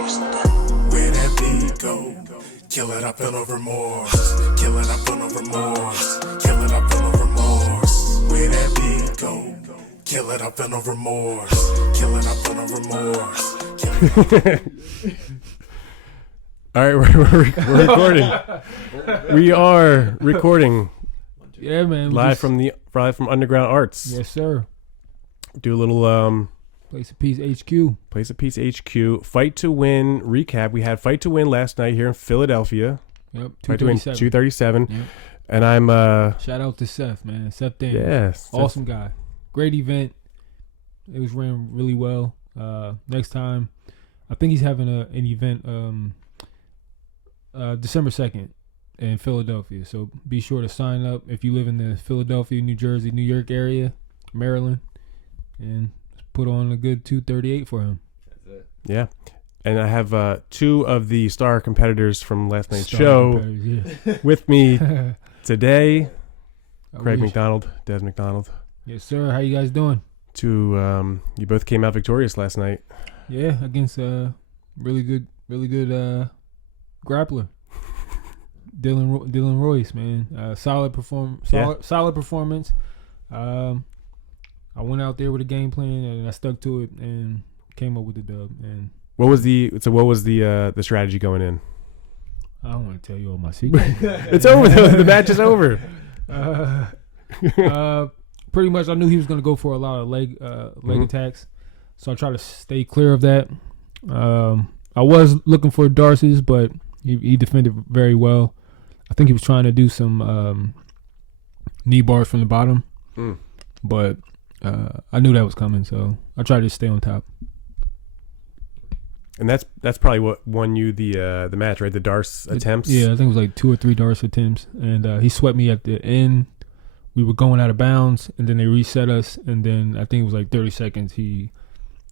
Where that beat go? Kill it, I feel no remorse. Kill it, I feel no remorse. Kill it, I feel no remorse. Where that beat go? Kill it, I feel no remorse. Kill it, I feel no remorse. All right, we're recording. We are recording. Yeah, man. Live from Underground Arts. Yes, sir. Do a little Place of Peace HQ. Place of Peace HQ Fight to Win recap. We had Fight to Win last night here in Philadelphia. Yep. Fight to Win 237. Yep. And I'm shout out to Seth, man. Seth Daniels. Yes. Awesome guy. Great event. It was ran really well. Next time, I think he's having an event December 2nd in Philadelphia. So be sure to sign up if you live in the Philadelphia, New Jersey, New York area, Maryland, and put on a good 238 for him. That's it. Yeah. And I have two of the star competitors from last night's show with me today. Craig McDonald, Des McDonald. Yes, sir. How you guys doing? You both came out victorious last night. Yeah, against really good grappler. Dylan Royce, man. Solid performance. I went out there with a game plan and I stuck to it and came up with the dub. And what was the strategy going in? I don't want to tell you all my secrets. It's over. The match is over. Pretty much, I knew he was going to go for a lot of leg attacks, so I tried to stay clear of that. I was looking for Darcy's, but he defended very well. I think he was trying to do some knee bars from the bottom, but I knew that was coming, so I tried to stay on top. And that's probably what won you the match, right? The Darce attempts. Yeah, I think it was like 2 or 3 Darce attempts, and he swept me at the end. We were going out of bounds, and then they reset us, and then I think it was like 30 seconds he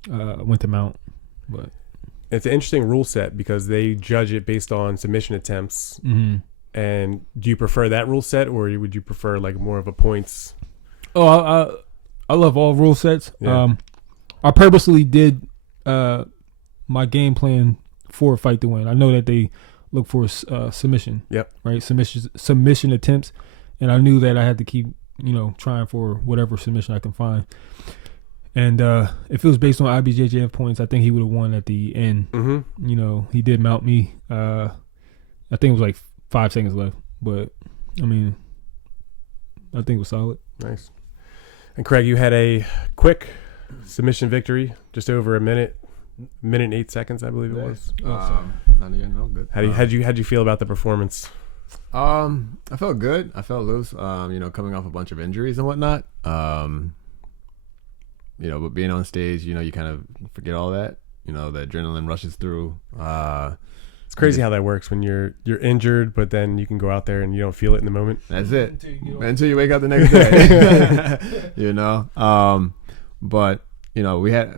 went to mount. But it's an interesting rule set because they judge it based on submission attempts. Mm-hmm. And do you prefer that rule set, or would you prefer like more of a points? Oh, I love all rule sets. Yeah. I purposely did my game plan for a Fight to Win. I know that they look for submission. Yep. Right. Submission attempts. And I knew that I had to keep, trying for whatever submission I can find. And if it was based on IBJJF points, I think he would have won at the end. Mm-hmm. He did mount me. I think it was like 5 seconds left. But, I mean, I think it was solid. Nice. And Craig, you had a quick submission victory, just over a minute and 8 seconds, I believe it was. Not again, no good. How'd you feel about the performance? I felt good. I felt loose. Coming off a bunch of injuries and whatnot. But being on stage, you kind of forget all that. The adrenaline rushes through. It's crazy how that works when you're injured, but then you can go out there and you don't feel it in the moment. That's it. Until you wake up the next day. But we had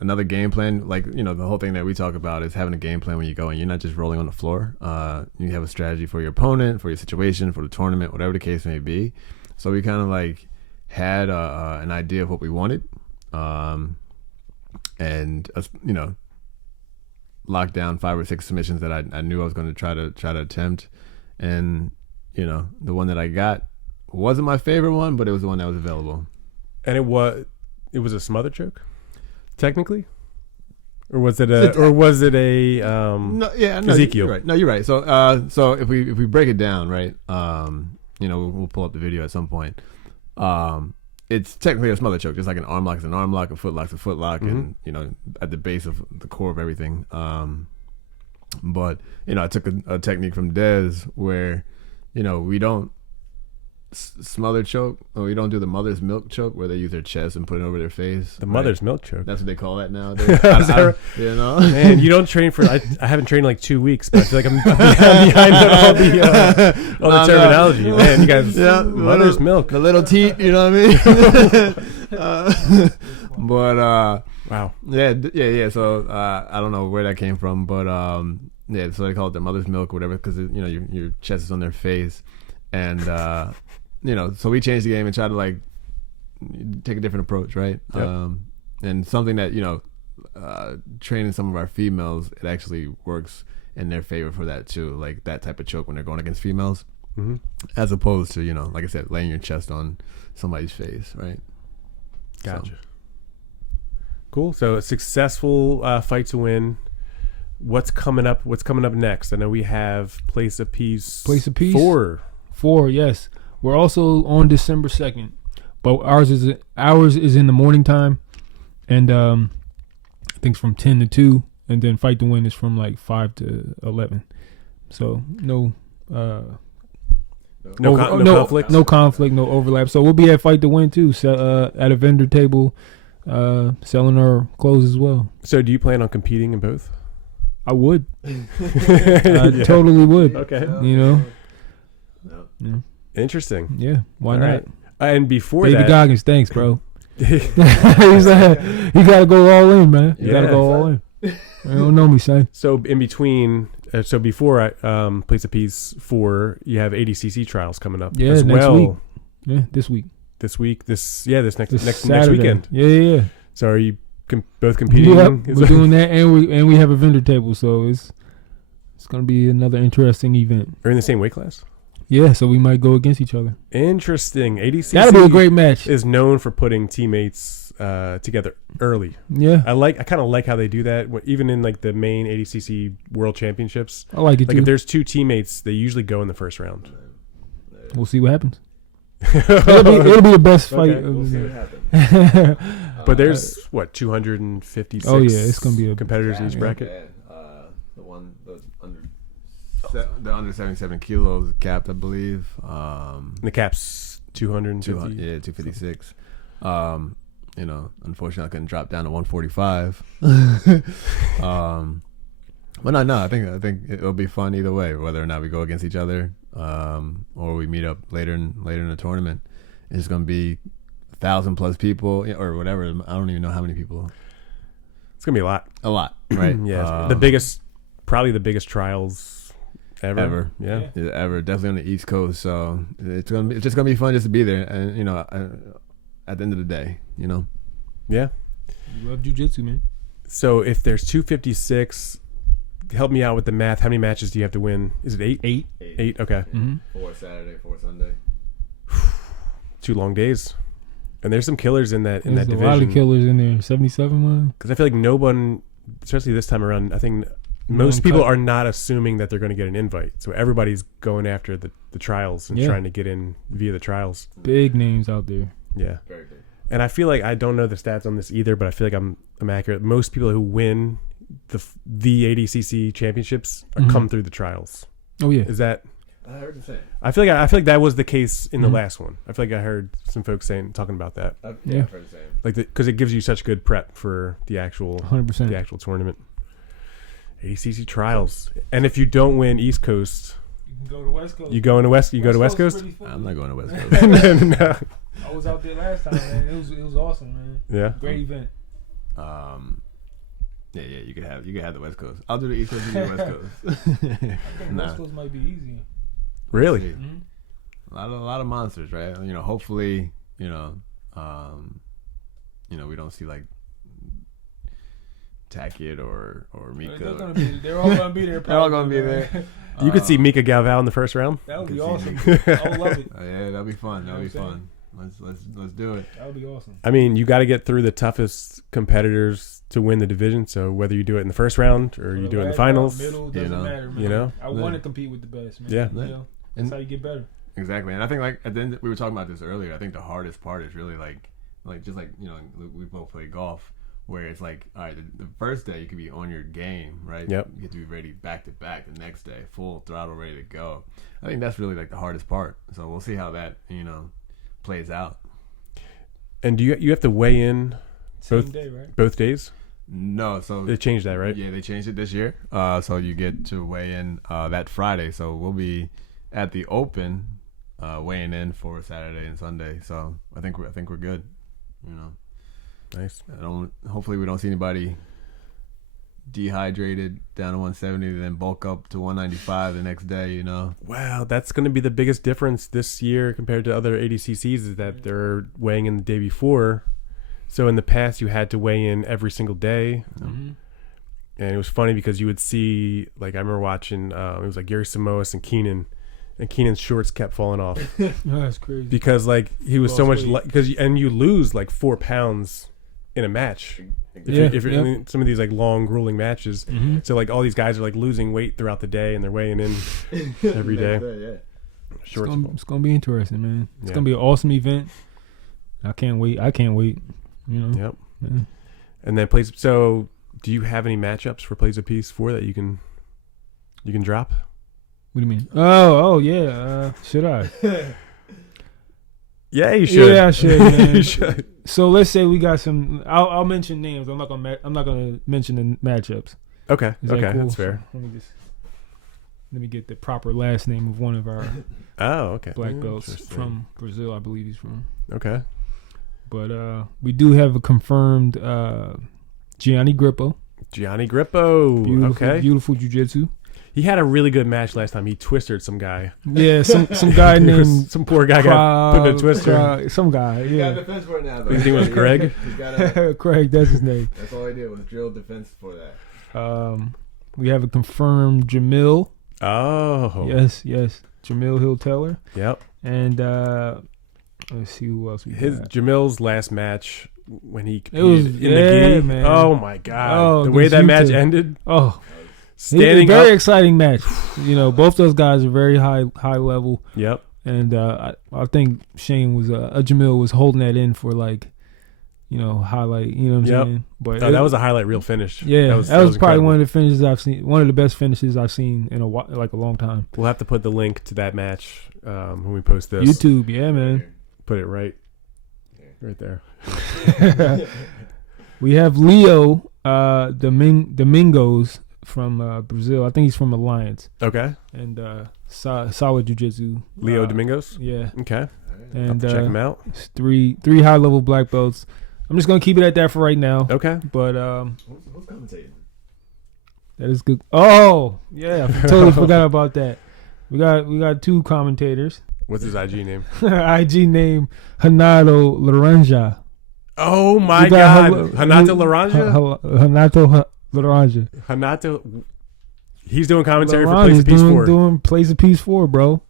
another game plan. Like, the whole thing that we talk about is having a game plan when you go and you're not just rolling on the floor. You have a strategy for your opponent, for your situation, for the tournament, whatever the case may be. So we kind of like had an idea of what we wanted, and locked down 5 or 6 submissions that I knew I was going to try to attempt, and the one that I got wasn't my favorite one, but it was the one that was available. And it was a smother choke, technically, or was it a Ezekiel? You're right. No, you're right. So if we break it down, right, we'll pull up the video at some point. It's technically a smother choke, just like an arm lock is an arm lock, a foot lock is a foot lock, mm-hmm. And at the base of the core of everything. But I took a technique from Dez where we don't smother choke, or we don't do the mother's milk choke where they use their chest and put it over their face. The mother's milk choke. That's what they call that nowadays. Man, you don't train for. I haven't trained in like 2 weeks, but I feel like I'm behind all the terminology. No. Man, you guys, mother's milk, the little teat. You know what I mean? Wow. Yeah. So I don't know where that came from, but so they call it their mother's milk, or whatever, because your chest is on their face, and so we changed the game and tried to like take a different approach, right? Yep. And something that training some of our females, it actually works in their favor for that too. Like that type of choke when they're going against females, as opposed to, you know, like I said, laying your chest on somebody's face, right? Gotcha. Cool. So a successful fight to win. What's coming up? What's coming up next? I know we have Place of Peace. 4. Yes. We're also on December 2nd, but ours is in the morning time, and I think it's from 10 to 2, and then Fight to Win is from like 5 to 11. So no conflict, no overlap. So we'll be at Fight to Win too, at a vendor table, selling our clothes as well. So do you plan on competing in both? I would. I totally would. Okay. You know. Yeah. Interesting. Yeah. Why All not? right. And before David that, Goggins, thanks, bro. He's like, you gotta go all in, man. You gotta go all in. You don't know me, son. So in between, before Place of Peace 4, you have ADCC trials coming up. Yeah, as next well. week. Yeah, this week. This next Saturday. weekend. Yeah. So are you both competing? Yep, we're doing that, and we have a vendor table, so it's gonna be another interesting event. Are in the same weight class? Yeah, so we might go against each other. Interesting. ADCC That'll be a great match. Is known for putting teammates together early. Yeah, I kind of like how they do that. Even in like the main ADCC World Championships, I like it like too. if there's 2 teammates, they usually go in the first round. We'll see what happens. it'll be the best fight. Okay. We'll see what happens. But there's 256 Oh yeah, it's gonna be competitors in each bracket. The under 77 kilos capped, I believe. The cap's 250. 256. You know, unfortunately, I couldn't drop down to 145. But no, I think it'll be fun either way, whether or not we go against each other, or we meet up later in the tournament. It's going to be 1,000+ people or whatever. I don't even know how many people. It's gonna be a lot, right? Yeah, probably the biggest trials ever. Yeah, ever. Definitely on the East Coast. So it's just gonna be fun just to be there, and you know, at the end of the day, you know. Yeah. You love jiu-jitsu, man. So if there's 256, help me out with the math. How many matches do you have to win? Is it 8? 8. Okay. Mm-hmm. 4 Saturday, 4 Sunday. 2 long days. And there's some killers in that There's division. a lot of killers in there. 77 one. Because I feel like no one, especially this time around, I think most people are not assuming that they're going to get an invite. So everybody's going after the trials and trying to get in via the trials. Big names out there. Yeah. Very good. And I feel like I don't know the stats on this either, but I feel like I'm accurate. Most people who win the ADCC championships come through the trials. Oh yeah. Is that? I heard the same. I feel like that was the case in the last one. I feel like I heard some folks talking about that. Yeah. I've heard the same. Like because it gives you such good prep for the actual 100%. the actual tournament. ADCC trials, and if you don't win East Coast, You can go to West Coast. you go to West. You go to West Coast. I'm not going to West Coast. No. I was out there last time, man. It was awesome, man. Yeah. Great event. Yeah, you could have the West Coast. I'll do the East Coast, you do the West Coast. I think West Coast might be easy. Really? Mm-hmm. A lot of monsters, right? You know, hopefully, we don't see like Tackett or Mika. They're all gonna be there. They're all gonna be there. You could see Mika Galval in the first round. That would be Could awesome. see I would love it. Yeah, that'll be fun. That'll be fun. Let's do it. That would be awesome. I mean, you got to get through the toughest competitors to win the division. So whether you do it in the first round or you do it in the finals, Middle doesn't matter, man. you know? I want to compete with the best, man. Yeah. You know, that's how you get better. Exactly, and I think like at the end we were talking about this earlier. I think the hardest part is really like just like we both play golf, where it's like all right, the first day you could be on your game, right? Yep. You get to be ready back to back the next day, full throttle, ready to go. I think that's really like the hardest part. So we'll see how that plays out. And do you have to weigh in Same day, right? both days? No, so They changed that, right? Yeah, they changed it this year. So you get to weigh in that Friday. So we'll be at the Open weighing in for Saturday and Sunday. So I think we're good. Nice. Hopefully we don't see anybody dehydrated down to 170, then bulk up to 195 the next day. Wow, that's going to be the biggest difference this year compared to other ADCCs is that they're weighing in the day before. So in the past, you had to weigh in every single day. Mm-hmm. And it was funny because you would see, like, I remember watching, it was like Gary Samoas and Keenan. And Keenan's shorts kept falling off. Oh, that's crazy. Because, like, he was so much, and you lose, like, 4 pounds in a match. If you're in some of these, like, long, grueling matches. Mm-hmm. So, like, all these guys are, like, losing weight throughout the day, and they're weighing in every day. Shorts. It's gonna be interesting, man. It's Yeah. gonna be an awesome event. I can't wait. You know. Yep. Yeah. And then so do you have any matchups for Plays of Peace 4 that you can drop? What do you mean? Oh yeah. Should I? Yeah, you should. Yeah, I should. Man. You should. So let's say we got some. I'll mention names. I'm not gonna mention the matchups. Okay. Is that Okay, cool? that's fair. So let me get the proper last name of one of our Oh, okay. black belts Interesting. from Brazil. I believe he's from. Okay. But we do have a confirmed Gianni Grippo. Gianni Grippo. Beautiful jiu-jitsu. He had a really good match last time. He twisted some guy. Yeah, some guy named some poor guy got put in a twister. Some guy, He got yeah. defense for it now, though. His name was Greg. He's got Craig, that's his name. that's all he did was drill defense for that. We have a confirmed Jamil. Oh. Yes, Jamil Hill Teller. Yep. And let's see who else we got. Jamil's last match when he It was competed in the gi. man. Oh my god. Oh, the way that match YouTube. ended. Oh, Standing very up. exciting match. You know, both those guys are very high level. Yep. And I think Shane was Jamil was holding that in for, like, you know, highlight. You know what I'm Yep. saying? But that was a highlight reel finish. Yeah, that was probably incredible. one of the finishes I've seen. One of the best finishes I've seen in a long time. We'll have to put the link to that match when we post this. YouTube, yeah, man. Put it right there. We have Leo Domingos from Brazil. I think he's from Alliance. Okay. And solid jiu-jitsu. Leo Domingos. Yeah. Okay. And check him out. Three high level black belts. I'm just gonna keep it at that for right now. Okay. But Who's commentating? that is good. Oh yeah, I totally forgot about that. We got 2 commentators. What's his IG name? IG name Hanato Laranja. Oh my We got God. Hanato Laranja? Hanato Laranja. Hanato. He's doing commentary for Place of Peace 4. Doing Place of Peace 4, bro.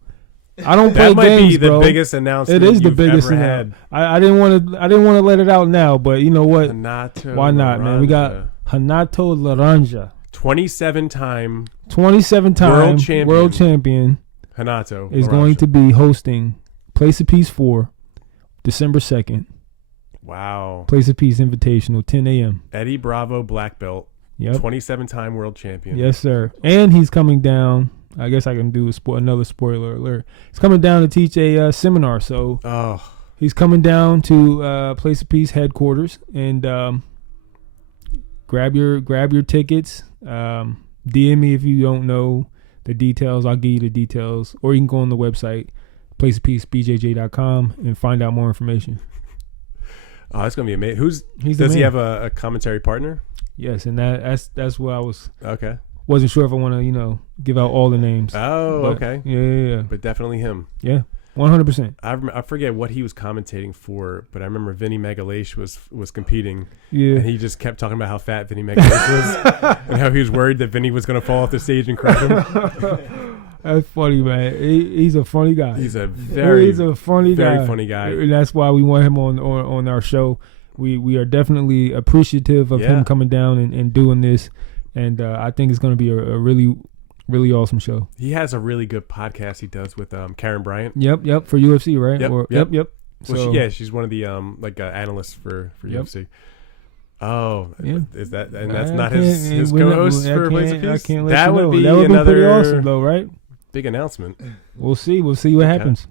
I don't play That might games, be the bro. biggest announcement It is the you've biggest ever announcement. had. I didn't want to let it out now, but you know what? Hanato Why not, man? We got Hanato Laranja, 27-time 27-time world champion. Hanato Is Laranja. going to be hosting Place of Peace 4, December 2nd. Wow. Place of Peace Invitational, 10 a.m. Eddie Bravo black belt. Yep. 27-time world champion. Yes, sir. And he's coming down. I guess I can do another spoiler alert. He's coming down to teach a seminar. So he's coming down to Place of Peace headquarters, and grab your tickets. DM me if you don't know the details. I'll give you the details, or you can go on the website placeofpeacebjj.com and find out more information. Oh, that's gonna be amazing. Does Does he have a commentary partner? Yes, and that's what I was. Okay. Wasn't sure if I want to give out all the names. Oh, But, okay. Yeah. But definitely him. Yeah, 100%. I forget what he was commentating for, but I remember Vinny Megalesh was competing. Yeah. And he just kept talking about how fat Vinny Megalesh was and how he was worried that Vinny was going to fall off the stage and crush him. That's funny, man. He's a funny guy. He's a very funny guy. And that's why we want him on our show. We are definitely appreciative of him coming down and doing this. And I think it's going to be a really, really awesome show. He has a really good podcast he does with Karen Bryant. Yep, for UFC, right? Yep. So, Well, she's one of the analysts for UFC. Oh, yeah. Is that, and that's not his co-host for Place of Peace? I can't let that you would know. be That would be another pretty awesome, though, right? big announcement. We'll see what happens.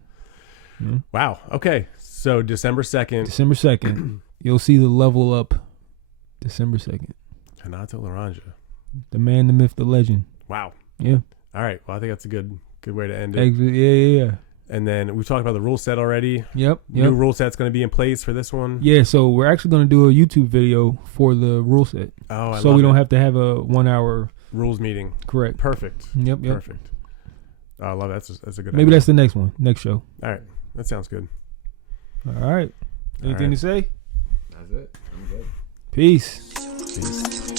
Yeah. Wow. Okay. So December 2nd. December 2nd, you'll see the level up. December 2nd. Hanato Laranja. The man, the myth, the legend. Wow. Yeah. All right. Well, I think that's a good way to end it. Yeah. And then we talked about the rule set already. Yep. New rule set's going to be in place for this one. Yeah, so we're actually going to do a YouTube video for the rule set. Oh, I so love we don't it. have to have a 1 hour rules meeting. Correct. Perfect. Yep. Perfect. Oh, I love that. That's a good Maybe idea. that's the next one, next show. All right. That sounds good. All right. Anything to say? Nah, That's it. I'm good. Peace. Peace.